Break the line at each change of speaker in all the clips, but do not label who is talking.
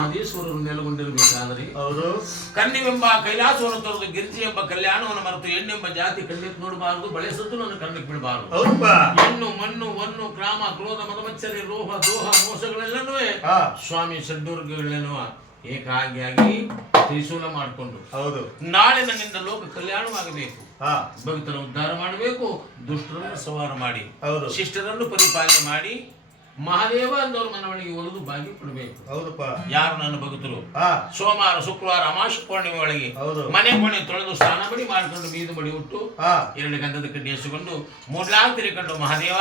ಆದೀಶ್ವರರು ನೆಲೆಗೊಂಡಿರಬೇಕಾದರೆ
ಅವರು
ಕಣ್ಣಿವೆಂಬ ಕೈಲಾಸವನ್ನು ತೊರೆದು ಗಿರಿಜಿ ಎಂಬ ಕಲ್ಯಾಣವನ್ನು ಮರೆತು ಹೆಣ್ಣೆಂಬ ಜಾತಿ ಕಣ್ಣಿಗೆ ನೋಡಬಾರದು ಬಳಸದ್ದು ನನ್ನ ಕಣ್ಣಿಗೆ ಬಿಡಬಾರದು. ಹೆಣ್ಣು ಮಣ್ಣು ವನ್ನು ಕ್ರಾಮ ಕ್ರೋಧ ಮದಮಚ್ಚರಿ ರೋಹ ದೋಹ ಮೋಸಗಳೆಲ್ಲನೂ ಸ್ವಾಮಿ ಷಡ್ಡುರ್ಗಗಳೆನ್ನುವ ಏಕಾಂಗಿಯಾಗಿ ತ್ರಿಶೂಲ ಮಾಡಿಕೊಂಡು
ಹೌದು.
ನಾಳೆ ನನ್ನಿಂದ ಲೋಕ ಕಲ್ಯಾಣವಾಗಬೇಕು. ಭಕ್ತರ ಉದ್ಧಾರ ಮಾಡಬೇಕು ದುಷ್ಟರನ್ನು ಸವಾರ ಮಾಡಿ ಶಿಷ್ಟರನ್ನು ಪರಿಪಾಲನೆ ಮಾಡಿ ಮಹಾದೇವ ಅಂದವ್ರ ಮನವಳಿಗೆ ಹೊರದು ಬಾಗಿ ಕೊಡಬೇಕು.
ಹೌದಪ್ಪ.
ಯಾರು ನನ್ನ ಭಕ್ತರು? ಸೋಮವಾರ ಶುಕ್ರವಾರ ಅಮಾಶ ಪೂರ್ಣಿಮೆ ಒಳಗೆ
ಹೌದು.
ಮನೆ ಕೋಣೆ ತೊಳೆದು ಸ್ನಾನ ಬಡಿ ಮಾಡಿಕೊಂಡು ಬೀದು ಬಡಿ ಉಟ್ಟು ಎರಡು ಗಂಧದ ಕಡ್ಡಿ ಹೆಸಿಕೊಂಡು ಮೂಡ್ಲಾಗ್ ತಿರುಕೊಂಡು ಮಹಾದೇವ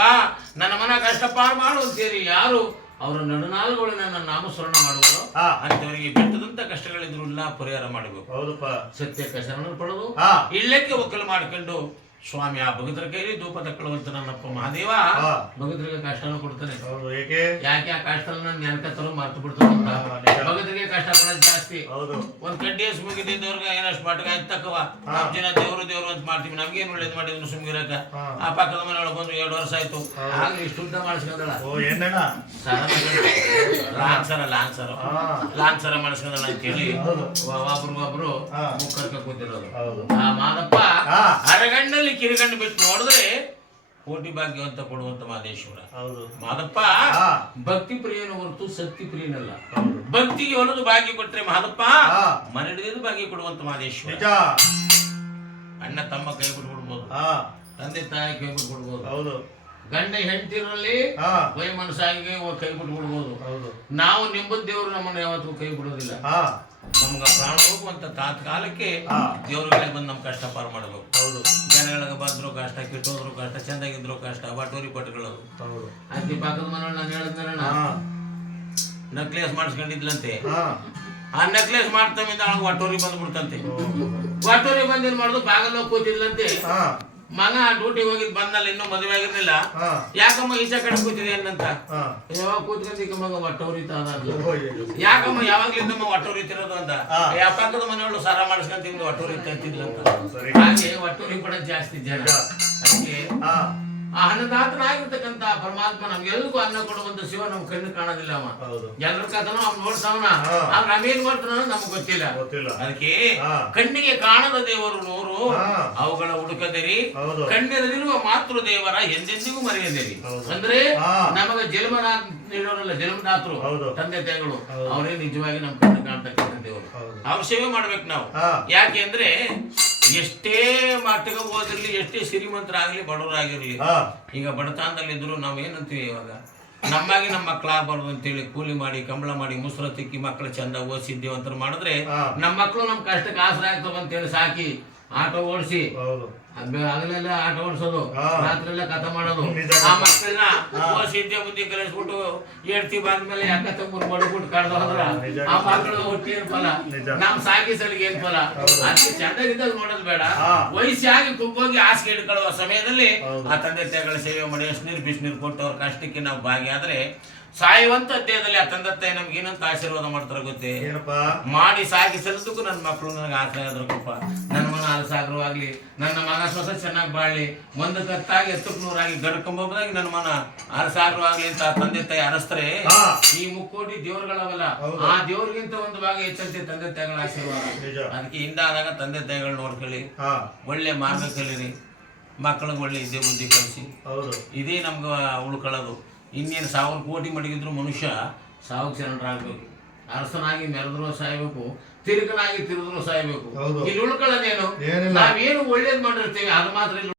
ನನ್ನ ಮನ ಕಷ್ಟಪಾಡು ಮಾಡು ಅಂತೇಳಿ ಯಾರು ಅವರ ನಡುನಾಳುಗಳು ನನ್ನ ನಾಮಸ್ಮರಣ ಮಾಡುವರು
ಹಾ.
ಅಂತವರಿಗೆ ಬೆಟ್ಟದಂತ ಕಷ್ಟಗಳಿದ್ರು ಇಲ್ಲ ಪರಿಹಾರ ಮಾಡಬೇಕು.
ಹೌದಪ್ಪ.
ಸತ್ಯಕ್ಕೆ ಶರಣ ಪಡೆದು ಇಲ್ಲಕ್ಕೆ ಒಕ್ಕಲು ಮಾಡ್ಕೊಂಡು ಸ್ವಾಮಿ ಆ ಭಗದ್ರ ಕೈಲಿ ಧೂಪ ತಕ್ಕಳುವಂತ ನನ್ನಪ್ಪ ಮಹಾದೇವ ಭಗದ್ರಿಗೆ ಕಷ್ಟನ ಕೊಡ್ತಾನೆ.
ಏಕೆ?
ಯಾಕೆ ಆ ಕಷ್ಟ ನೆನಕತ್ತಲು ಮರ್ತು
ಬಿಡ್ತಾನೆ
ಭಗದ್ರಿಗೆ ಕಷ್ಟ ಪಡೋದು ಜಾಸ್ತಿ.
ಹೌದು.
ಒಂದ್ ಕಡ್ಡಿ ಮುಗಿದಿದ್ದವ್ರಿಗೆ ಏನಷ್ಟು ಮಟ್ಕ ತಕ್ಕವ? ನಾವ್ ಜನ ದೇವ್ರು ದೇವ್ರು ಅಂತ ಮಾಡ್ತೀವಿ. ನಮ್ಗೇನ್ ಒಳ್ಳೇದು ಮಾಡಿದ್ರು ಸುಮ್ಗಿರಕ? ಆ ಪಕ್ಕದ ಮನೆಯೊಳಗೆ ಬಂದು ಎರಡು ವರ್ಷ ಆಯ್ತು. ಆಗ ಇಷ್ಟು ಉದ್ದ ಮಾಡಿಸ್ಕೊಂಡಳ. ಲಾನ್ಸರ ಲಾಂಗ್ ಸರ ಲಾಂಗ್ ಸರ
ಹಾ.
ಲಾಂಗ್ ಸರ ಮಾಡಿಸ್ಕೊಂಡಳ ಅಂತೇಳಿ. ಒಬ್ರಿಗೊಬ್ರು
ಹಾ.
ಮುಕ್ಕರ್ಕ ಕೂತಿರೋದು. ಆ ಮಾದಪ್ಪ
ಹಾ.
ಅರಗಣ್ಣಲ್ಲಿ ಕಿರಿಗಣ್ಣು ಬಿಟ್ಟು ನೋಡಿದ್ರೆ ಕೋಟಿ ಭಾಗ್ಯವಂತ ಕೊಡುವಂತ ಮಾದೇಶ್ವರ
ಹೌದು.
ಮಾದಪ್ಪ
ಹಾ.
ಭಕ್ತಿ ಪ್ರಿಯನ ಹೊರತು ಶಕ್ತಿ ಪ್ರಿಯನಲ್ಲ.
ಹೌದು.
ಭಕ್ತಿಗೆ ಒಲದು ಭಾಗ್ಯ ಕೊಟ್ರೆ ಮಾದಪ್ಪ
ಹಾ.
ಮನೆ ಹಿಡಿದು ಭಾಗ್ಯ ಕೊಡುವಂತ ಮಾದೇಶ್ವರ
ನಿಜ.
ಅಣ್ಣ ತಮ್ಮ ಕೈ ಬಿಟ್ಟು
ಹಾ.
ತಂದೆ ತಾಯಿ ಕೈ ಬಿಟ್ಬಿಡ್ಬೋದು
ಹೌದು.
ಗಂಡ ಹೆಂಡತಿರಲ್ಲಿ
ಹಾ.
ವೈ ಮನಸ್ಸಾಗಿ ಕೈ ಬಿಟ್ಬಿಡ್ಬೋದು
ಹೌದು.
ನಾವು ನಿಂಬದ್ ದೇವರು ನಮ್ಮನ್ನ ಯಾವತ್ತೂ ಕೈ ಬಿಡೋದಿಲ್ಲ.
ಹಾ.
ನಮ್ಗ ಪ್ರಾಣ ಹೋಗುವಂತ ತಾತ್ಕಾಲಕ್ಕೆ
ದೇವ್ರ
ದೇವರುಗಳೇ ಬಂದು ನಮ್ ಕಷ್ಟ ಪಾರು ಮಾಡಬೇಕು.
ಹೌದು.
ಜನಗಳಿಗೆ ಬಂದ್ರು ಕಷ್ಟ ಕೆಟ್ಟೋದ್ರು ಕಷ್ಟ ಚಂದಾಗಿದ್ರು ಕಷ್ಟ ಬಟೋರಿ ಪಟ್ಗಳು
ಹೌದು.
ಅಂತಿ ಪಕ್ಕದ ಮನೆಯವ್ರು ನಾನು ಹೇಳಿದ್ನಣ್ಣ
ಹಾ.
ನಕ್ಲೇಸ್ ಮಾಡಿಸ್ಕೊಂಡಿದ್ಲಂತೆ. ಆ ನೆಕ್ಲೇಸ್ ಮಾಡ್ತಮಿಂದ ಒಟ್ಟೋರಿ ಬಂದ್ಬಿಡ್ತಂತೆ. ಒಟ್ಟೋರಿ ಬಂದ್ ಏನ್ ಮಾಡುದು? ಬಾಗಲ್ ಕೂತಿದ್ಲಂತೆ. ಮಗ ಡ್ಯೂಟಿ ಹೋಗಿದ್ ಬಂದಲ್ಲ ಇನ್ನೂ ಮದುವೆ ಆಗಿರ್ಲಿಲ್ಲ. ಯಾಕಮ್ಮ ಈಚೆ ಕಡೆ ಕೂತಿದೆ ಅನ್ನಂತ ಯಾವಾಗ ಕೂತ್ಕೊಂಡಿ ಮಗ
ಏನು
ಯಾಕಮ್ಮ ಒಟ್ಟೋರಿ ತಿರೋದು ಅಂತ? ಯಾವ ಪಕ್ಕದ ಮನೆಯವಳು ಸಾರ ಮಾಡಿಸ್ಕೊಂತ ಒಟ್ಟೋರಿ ತಿಂತಿದ್ಲಂತ
ಸರಿ.
ಹಾಗೆ ಒಟ್ಟೋರಿ ಕೂಡ ಜಾಸ್ತಿ ಜನ. ಅದಕ್ಕೆ ಆ ಅನ್ನದಾತನಾಗಿರ್ತಕ್ಕಂತ ಪರಮಾತ್ಮ ನಮ್ಗೆಲ್ರಿಗೂ ಅನ್ನ ಕೊಡುವಂತ ಶಿವ ನಮ್ ಕಣ್ಣು ಕಾಣೋದಿಲ್ಲ ಅವ.
ಹೌದು.
ಎಲ್ಲರ ಕಥನ ಅವ್ನು ನೋಡ್ಸವನ.
ಹಾ.
ಅಮೀನ್ ಮಾಡ್ತಾನ ನಮ್ಗೆ ಗೊತ್ತಿಲ್ಲ.
ಗೊತ್ತಿಲ್ಲ.
ಅದಕ್ಕೆ ಕಣ್ಣಿಗೆ ಕಾಣದ ದೇವರು ನೂರು. ಅವುಗಳ ಹುಡುಕದಿರಿ.
ಹೌದು.
ಕಣ್ಣಿರದಿರುವ ಮಾತೃ ದೇವರ ಎಂದೆಂದಿಗೂ ಮರೆಯದಿರಿ. ಅಂದ್ರೆ. ನಮಗ ಜನ್ಮನಾಥ್ ನೀಡೋರಲ್ಲ ಜನ್ಮದಾತರು. ತಂದೆ ತಾಯಿಗಳು. ಅವರೇ ನಿಜವಾಗಿ ನಮ್ ಕಣ್ಣು ಕಾಣ್ತಕ್ಕಂಥ ದೇವರು. ಅವ್ರ ಸೇವೆ ಮಾಡ್ಬೇಕು ನಾವು. ಯಾಕೆ ಅಂದ್ರೆ ಎಷ್ಟೇ ಮಟ್ಟಿಗೆ ಓದಿರ್ಲಿ ಎಷ್ಟೇ ಶ್ರೀಮಂತರಾಗ್ಲಿ ಬಡವರಾಗಿರ್ಲಿ
ಈಗ
ಈಗ ಬಡತನದಲ್ಲಿದ್ರು ನಾವು ಏನಂತೀವಿ ಇವಾಗ ನಮ್ಮಾಗಿ ನಮ್ಮ ಮಕ್ಕಳಾಗಬಾರ್ದು ಅಂತೇಳಿ ಕೂಲಿ ಮಾಡಿ ಕಂಬಳ ಮಾಡಿ ಮುಸ್ರ ತಿಕ್ಕಿ ಮಕ್ಕಳು ಚಂದ ಓದಿಸಿದ್ದೇವೆ ಅಂತ ಮಾಡಿದ್ರೆ. ನಮ್ಮ ಮಕ್ಕಳು ನಮ್ಮ ಕಷ್ಟಕ್ಕೆ ಆಸರೆ ಆಗ್ತವೆ ಅಂತೇಳಿ ಸಾಕಿ ಆಟೋ ಓಡಿಸಿ. ಹಗಲೆಲ್ಲ ಆಟೋ ಓಡಿಸೋದು.
ರಾತ್ರಿ
ರಾತ್ರಿ ಕಥ ಮಾಡೋದು. ಆ ಮಕ್ಕಳನ್ನ ಸಿದ್ಧ ಬುದ್ಧಿ ಕಲಿಸ್ಬಿಟ್ಟು ಏಡ್ತಿ ಬಂದ್ಮೇಲೆ ಯಾಕ ತಮ್ಮ ಬಡಬಿಟ್ಟು ಕಡ್ದು ಹೋದ್ರ? ಆ ಮಕ್ಕಳು ಹುಟ್ಟಿ ಏನ್ ಫಲ?
ನಮ್
ನಾವ್ ಸಾಕಿ ಸಲಿಗೆ ಏನ್ ಫಲ. ಅದಕ್ಕೆ ಚಂದಾಗಿದ್ದಾಗ ನೋಡೋದು ಬೇಡ. ವಯಸ್ಸಾಗಿ ಕುಗ್ಗೋಗಿ ಹಾಸಿಗೆ ಹಿಡ್ಕೊಳ್ಳುವ ಸಮಯದಲ್ಲಿ. ಆ ತಂದೆ ತಾಯಿಗಳ ಸೇವೆ ಮಾಡಿ ಎಷ್ಟ್ ಬಿಸಿನೀರು ಕೊಟ್ಟು ಅವ್ರ ಕಷ್ಟಕ್ಕೆ ನಾವು ಭಾಗಿಯಾದ್ರೆ ಸಾಯುವಂತ ದೇಹದಲ್ಲಿ ಆ ತಂದೆ ತಾಯಿ ನಮ್ಗೆ ಏನಂತ ಆಶೀರ್ವಾದ ಮಾಡ್ತಾರ ಗೊತ್ತೇ? ಮಾಡಿ ಸಾಕಿ ಸಲ್ಸಕ್ಕೂ ನನ್ನ ಮಕ್ಕಳು ನನಗೆ ಆಸರೆ ಆದ್ರಪ್ಪ ನನ್ನ ಮನ ಅಲಸಾಗ್ರವಾಗ್ಲಿ ನನ್ನ ಮನ ಸ್ವಸ ಚೆನ್ನಾಗಿ ಬಾಳ್ಲಿ ಒಂದು ಕತ್ತಾಗಿ ಎತ್ತಕ್ ನೂರಾಗಿ ಗಡ್ಕೊಂಬೋದಾಗಿ ನನ್ನ ಮನ ಅರಸಾಗ್ರವಾಗ್ಲಿ ಅಂತ ಆ ತಂದೆ ತಾಯಿ ಅರಸ್ತಾರೆ. ಈ ಮುಕ್ಕೋಟಿ ದೇವರುಗಳವಲ್ಲ. ಆ ದೇವ್ರಿಗಿಂತ ಒಂದು ಭಾಗ ಹೆಚ್ಚಂತೆ ತಂದೆ ತಾಯಿಗಳ ಆಶೀರ್ವಾದ. ಅದಕ್ಕೆ ಹಿಂದಾದಾಗ ತಂದೆ ತಾಯಿಗಳು ನೋಡ್ಕೊಳ್ಳಿ. ಒಳ್ಳೆ ಮಾರ್ಗ ಕಲೀರಿ ಮಕ್ಕಳಿಗೆ ಒಳ್ಳೆ ಇದೇ ಬುದ್ಧಿ ಕಲಿಸಿ. ಇದೇ ನಮ್ಗೆ ಉಳ್ಕೊಳ್ಳೋದು. ಇನ್ನೇನು ಸಾವಿರ ಕೋಟಿ ಮಡಗಿದ್ರು ಮನುಷ್ಯ ಸಾವಿಗೆ ಶರಣರಾಗಬೇಕು ಅರಸನಾಗಿ ಮೆರೆದ್ರು ಸಾಯ್ಬೇಕು ತಿರುಕನಾಗಿ ತಿರುದ್ರು ಸಾಯ್ಬೇಕು. ಇಲ್ಲಿ ಉಳ್ಕೊಳ್ಳೋದೇನು. ನಾವೇನು ಒಳ್ಳೇದು ಮಾಡಿರ್ತೀವಿ ಅದು ಮಾತ್ರ ಇಲ್ಲಿ